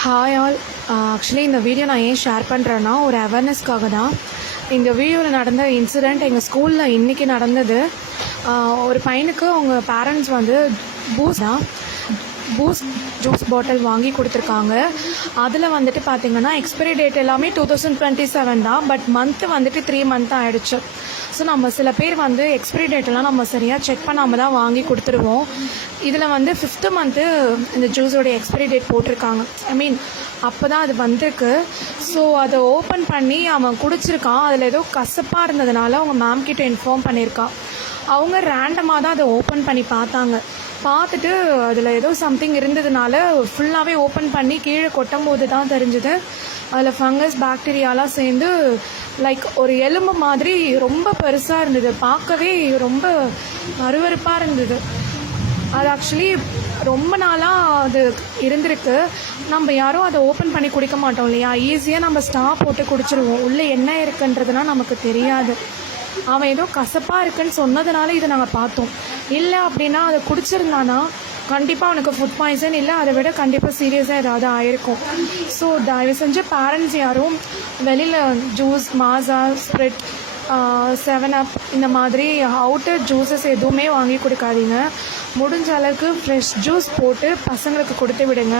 Hi all. Actually இந்த video நான் ஏன் ஷேர் பண்ணுறேன்னா ஒரு அவேர்னஸ்க்காக தான். எங்கள் வீடியோவில் நடந்த இன்சிடெண்ட் எங்கள் ஸ்கூலில் இன்றைக்கி நடந்தது. ஒரு பையனுக்கு அவங்க பேரண்ட்ஸ் வந்து பூஸ்ட் ஜூஸ் பாட்டில் வாங்கி கொடுத்துருக்காங்க. அதில் வந்துட்டு பார்த்திங்கன்னா எக்ஸ்பைரி டேட் எல்லாமே 2027 தான். பட் மந்த்து வந்துட்டு 3 மந்த் ஆகிடுச்சு. ஸோ நம்ம சில பேர் வந்து எக்ஸ்பைரி டேட்டெல்லாம் நம்ம சரியாக செக் பண்ணாமல் தான் வாங்கி கொடுத்துருவோம். இதில் வந்து 5th மந்த்து இந்த ஜூஸோடைய எக்ஸ்பைரி டேட் போட்டிருக்காங்க. அப்போ தான் அது வந்திருக்கு. ஸோ அதை ஓப்பன் பண்ணி அவன் குடிச்சிருக்கான். அதில் ஏதோ கசப்பாக இருந்ததுனால அவங்க மேம் கிட்ட இன்ஃபார்ம் பண்ணியிருக்கான். அவங்க ரேண்டமாக தான் அதை ஓப்பன் பண்ணி பார்த்துட்டு அதில் ஏதோ சம்திங் இருந்ததுனால ஃபுல்லாகவே ஓப்பன் பண்ணி கீழே கொட்டும் போது தான் தெரிஞ்சுது அதில் ஃபங்கஸ் பாக்டீரியாலாம் சேர்ந்து லைக் ஒரு எலும்பு மாதிரி ரொம்ப பெருசாக இருந்தது. பார்க்கவே ரொம்ப அருவருப்பாக இருந்தது. அது ஆக்சுவலி ரொம்ப நாளாக அது இருந்திருக்கு. நம்ம யாரும் அதை ஓப்பன் பண்ணி குடிக்க மாட்டோம் இல்லையா? ஈஸியாக நம்ம ஸ்டா போட்டு குடிச்சிருவோம். உள்ளே என்ன இருக்குன்றதுலாம் நமக்கு தெரியாது. அவன் ஏதோ கசப்பாக இருக்குன்னு சொன்னதுனால இதை நாங்கள் பார்த்தோம். இல்லை அப்படின்னா அதை குடிச்சிருந்தானா கண்டிப்பாக அவனுக்கு ஃபுட் பாய்சன் இல்லை அதை விட கண்டிப்பாக சீரியஸாக ஏதாவது ஆயிருக்கும். ஸோ தயவு செஞ்சு பேரண்ட்ஸ் யாரும் வெளியில் ஜூஸ், மாசா, ஸ்ப்ரிட், 7up இந்த மாதிரி அவுட்டர் ஜூஸஸ் எதுவுமே வாங்கி கொடுக்காதீங்க. முடிஞ்ச அளவுக்கு ஃப்ரெஷ் ஜூஸ் போட்டு பசங்களுக்கு கொடுத்து விடுங்க.